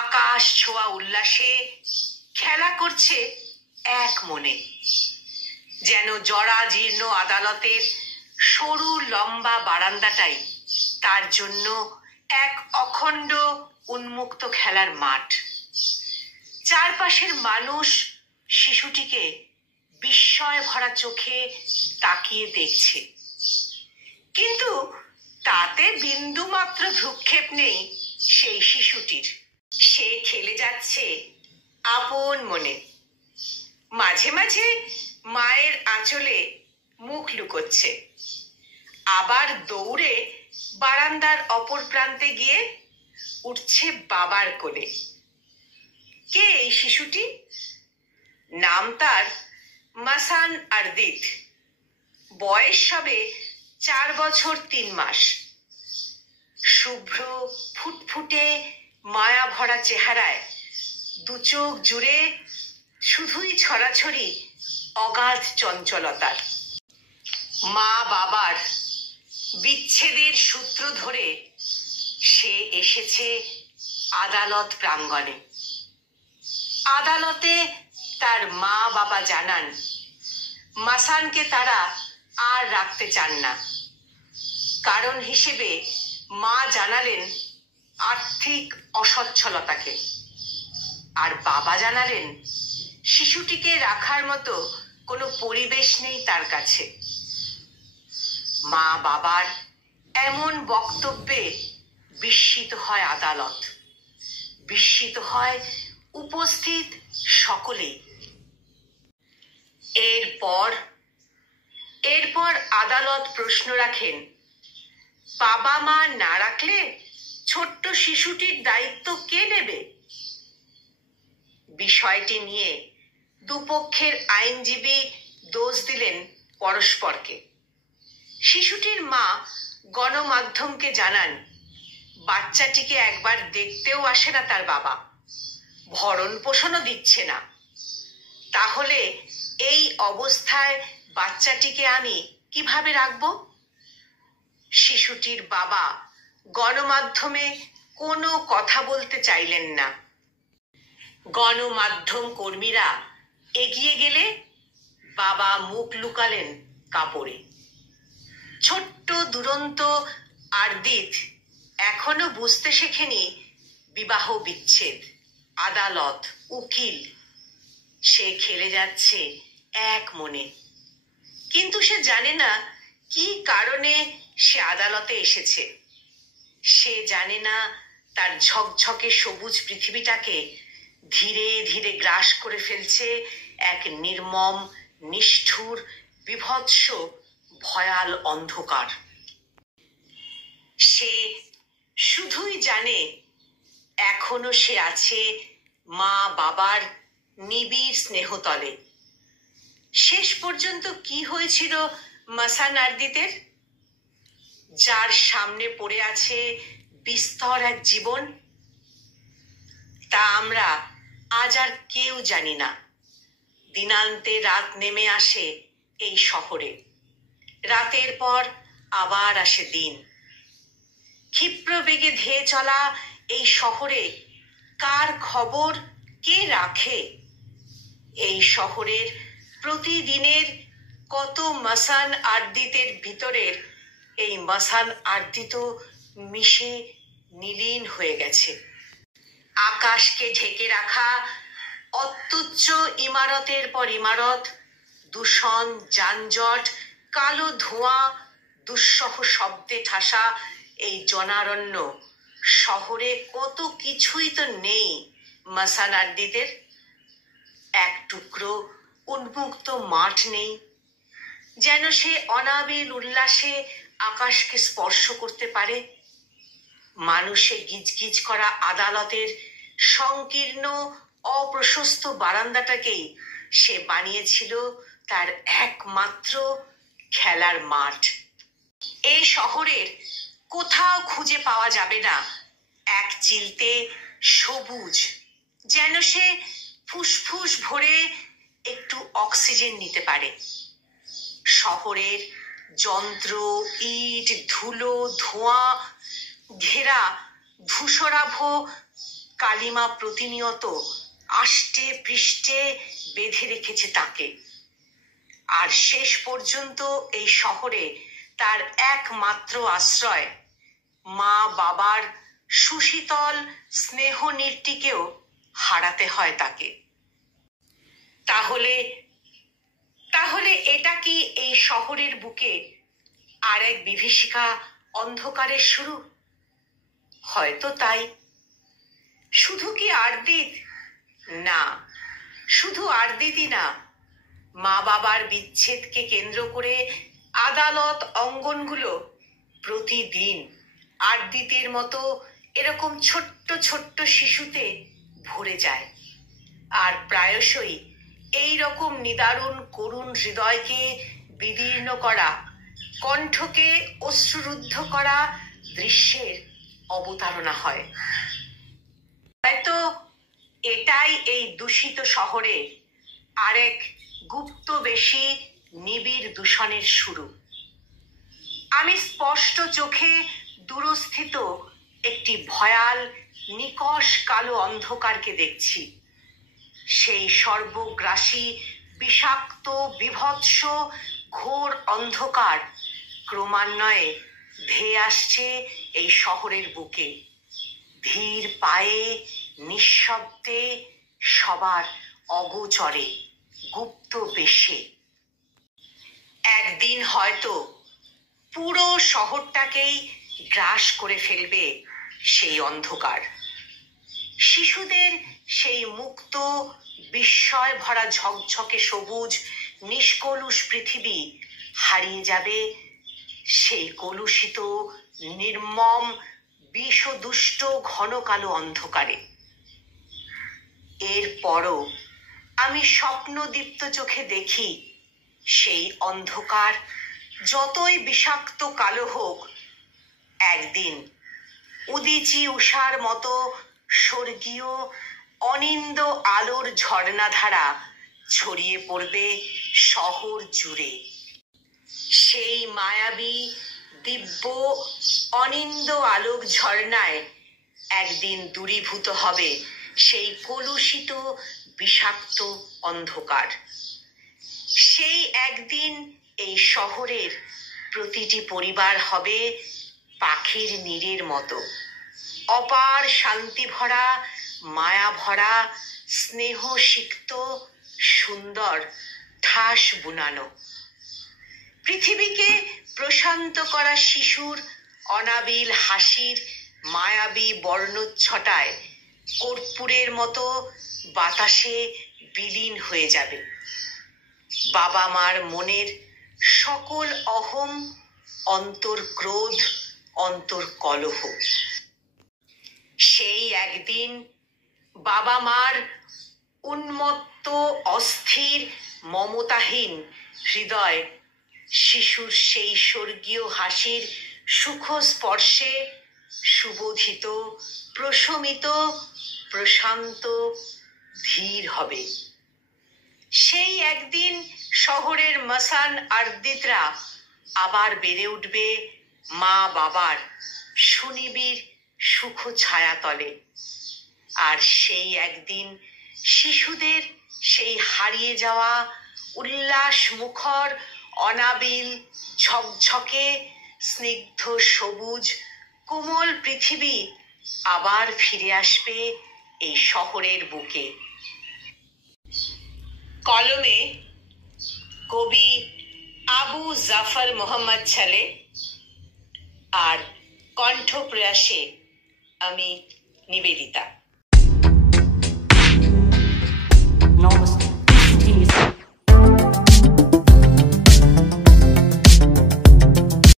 আকাশ ছোঁয়া উল্লাসে খেলা করছে এক মনে, যেন জরাজীর্ণ আদালতের সরু লম্বা বারান্দাটাই তার জন্য এক অখণ্ড উন্মুক্ত খেলার মাঠ। চারপাশের মানুষ শিশুটিকে বিস্ময় ভরা চোখে তাকিয়ে দেখছে, কিন্তু তাতে বিন্দুমাত্র ভ্রুক্ষেপ নেই সেই শিশুটির। সে খেলে যাচ্ছে আপন মনে, মাঝে মাঝে মায়ের আঁচলে মুখ লুকোচ্ছে, আবার দৌড়ে বারান্দার অপর প্রান্তে গিয়ে উঠছে বাবার কোলে। কে এই শিশুটি? নাম তার মাসান আরদিত। বয়স সবে 4 বছর 3 মাস। শুভ্র ফুটফুটে মায়া ভরা চেহারায় দু চোখ জুড়ে শুধুই ছড়াছড়ি অগাধ চঞ্চলতার। মা বাবার বিচ্ছেদের সূত্র ধরে সে এসেছে আদালত প্রাঙ্গণে। আদালতে তার মা বাবা জানান মাসানকে তারা আর রাখতে চান না। কারণ হিসেবে মা জানালেন আর্থিক অসচ্ছলতাকে, আর বাবা জানালেন শিশুটিকে রাখার মতো কোনো পরিবেশ নেই তার কাছে। মা বাবার এমন বক্তব্যে বিস্মিত হয় আদালত, বিস্মিত হয় উপস্থিত সকলেই। এরপর আদালত প্রশ্ন রাখেন, বাবা মা না রাখলে ছোট্ট শিশুটির দায়িত্ব কে নেবে? বিষয়টি নিয়ে দুপক্ষের আইনজীবী দোষ দিলেন পরস্পরকে। শিশুটির মা গণমাধ্যমকে জানান বাচ্চাটিকে একবার দেখতেও আসে না তার বাবা, ভরণ পোষণও দিচ্ছে না। তাহলে এই অবস্থায় বাচ্চাটিকে আমি কিভাবে রাখবো? শিশুটির বাবা গণমাধ্যমে কোনো কথা বলতে চাইলেন না। গণমাধ্যম কর্মীরা এগিয়ে গেলে বাবা মুখ লুকালেন কাপড়ে। ছোট্ট দুরন্ত আরদিত এখনো বুঝতে শেখেনি বিবাহ বিচ্ছেদ, আদালত, উকিল। সে খেলে যাচ্ছে এক মনে, কিন্তু সে জানে না কি কারণে সে আদালতে এসেছে। সে জানে না তার ঝকঝকে সবুজ পৃথিবীটাকে ধীরে ধীরে গ্রাস করে ফেলছে এক নির্মম, নিষ্ঠুর, বিভৎস, ভয়াল অন্ধকার। সে শুধুই জানে এখনো সে আছে মা বাবার নিবিড় স্নেহতলে। শেষ পর্যন্ত কি হয়েছিল মাসান আরদিতের, যার সামনে পড়ে আছে বিস্তর এক জীবন, তা আমরা আজ আর কেউ জানি না। দিনান্তে রাত নেমে আসে এই শহরে, রাতের পর আবার আসে দিন। ক্ষিপ্র বেগে ধেয়ে চলা এই শহরে কার খবর কে রাখে? এই শহরের প্রতিদিনের কত মাসান আরদিতের ভিতরের এই মাসান আরদিত মিশে নীলীন হয়ে গেছে। আকাশকে ঢেকে রাখা অত্যুচ্চ ইমারতের পর ইমারত, দূষণ, যানজট, কালো ধোঁয়া, দুঃসহ শব্দে ঠাসা এই জনারণ্য শহরে কত কিছুই তো নেই মাসান আরদিতের। এক টুকরো উন্মুক্ত মাঠ নেই, যেন সে অনাবিল উল্লাসে আকাশকে স্পর্শ করতে পারে। মানুষে গিজগিজ করা আদালতের সংকীর্ণ অপ্রশস্ত বারান্দাটাকেই সে বানিয়েছিল তার একমাত্র খেলার মাঠ। এই শহরের কোথাও খুঁজে পাওয়া যাবে না এক চিলতে সবুজ, যেন সে ফুসফুস ভরে একটু অক্সিজেন নিতে পারে। শহরের যন্ত্র, ইট, ধুলো, ধোঁয়া ঘেরা ধূসরাভ কালিমা প্রতিনিয়ত আষ্টে পৃষ্ঠে বেঁধে রেখেছে তাকে। আর শেষ পর্যন্ত এই শহরে তার একমাত্র আশ্রয় মা বাবার সুশীতল স্নেহ নির্টিকেও হারাতে হয় তাকে। তাহলে তাহলে এটা কি এই শহরের বুকে আর এক বিভীষিকা অন্ধকারের শুরু? হয়তো তাই। শুধু কি আরদিত? না, শুধু আরদিতই না, মা বাবার বিচ্ছেদকে কেন্দ্র করে আদালত অঙ্গনগুলো প্রতিদিন আরদিতের মতো এরকম ছোট্ট ছোট্ট শিশুতে ভরে যায়। আর প্রায়শই এই রকম নিদারুণ করুণ হৃদয়কে বিদীর্ণ করা, কণ্ঠকে অশ্রুরুদ্ধ করা দৃশ্যের অবতারণা হয়। হয়তো এটাই এই দূষিত শহরে আরেক গুপ্ত বেশি নিবিড় দূষণের শুরু। আমি স্পষ্ট চোখে দূরস্থিত একটি ভয়াল নিকষ কালো অন্ধকারকে দেখছি। সেই সর্বগ্রাসী বিষাক্ত বিভৎস ঘোর অন্ধকার ক্রমান্বয়ে ধেয়ে আসছে এই শহরের বুকে, ধীর পায়ে, নিঃশব্দে, সবার অগোচরে, গুপ্ত বেশে। একদিন হয়তো পুরো শহরটাকেই গ্রাস করে ফেলবে সেই অন্ধকার। শিশুদের সেই মুক্ত বিস্ময় ভরা ঝকঝকে সবুজ নিষ্কলুষ পৃথিবী হারিয়ে যাবে সেই কলুষিত নির্মম বিষদুষ্ট ঘন কালো অন্ধকারে। এরপরও আমি স্বপ্নদীপ্ত চোখে দেখি সেই অন্ধকার যতই বিষাক্ত কালো হোক, একদিন উদীচী উষার মতো স্বর্গীয় অনিন্দ আলোর ঝর্ণাধারা ছড়িয়ে পড়বে শহর জুড়ে। সেই মায়াবী দিব্য অনিন্দ আলোক ঝর্ণায় একদিন দূরীভূত হবে সেই কলুষিত বিষাক্ত অন্ধকার। সেই একদিন এই শহরের প্রতিটি পরিবার হবে পাখির নীড়ের মতো, অপার শান্তি ভরা, মায়া ভরা, স্নেহ সিক্ত, সুন্দর, ঠাস বুনানো। পৃথিবীকে প্রশান্ত করা শিশুর অনাবিল হাসির মায়াবী বর্ণচ্ছটায় কর্পূরের মতো বাতাসে বিলীন হয়ে যাবে বাবা মার মনের সকল অহম, অন্তর ক্রোধ, অন্তর কলহ। সেই একদিন বাবা মার উন্মত্ত অস্থির মমতাহীন হৃদয় শিশুর সেই স্বর্গীয় হাসির সুখ স্পর্শে সুবোধিত, প্রশমিত, প্রশান্ত, ধীর হবে। সেই একদিন শহরের মাসান আরদিতরা আবার বেড়ে উঠবে মা বাবার সুনিবিড় সুখ ছায়াতলে। আর সেই একদিন শিশুদের সেই হারিয়ে যাওয়া উল্লাস মুখর অনাবিল ঝকঝকে স্নিগ্ধ সবুজ কোমল পৃথিবী আবার ফিরে আসবে এই শহরের বুকে। কলমে কবি আবু জাফর মোহাম্মদ ছালে, আর কণ্ঠ প্রয়াসে আমি নিবেদিতা।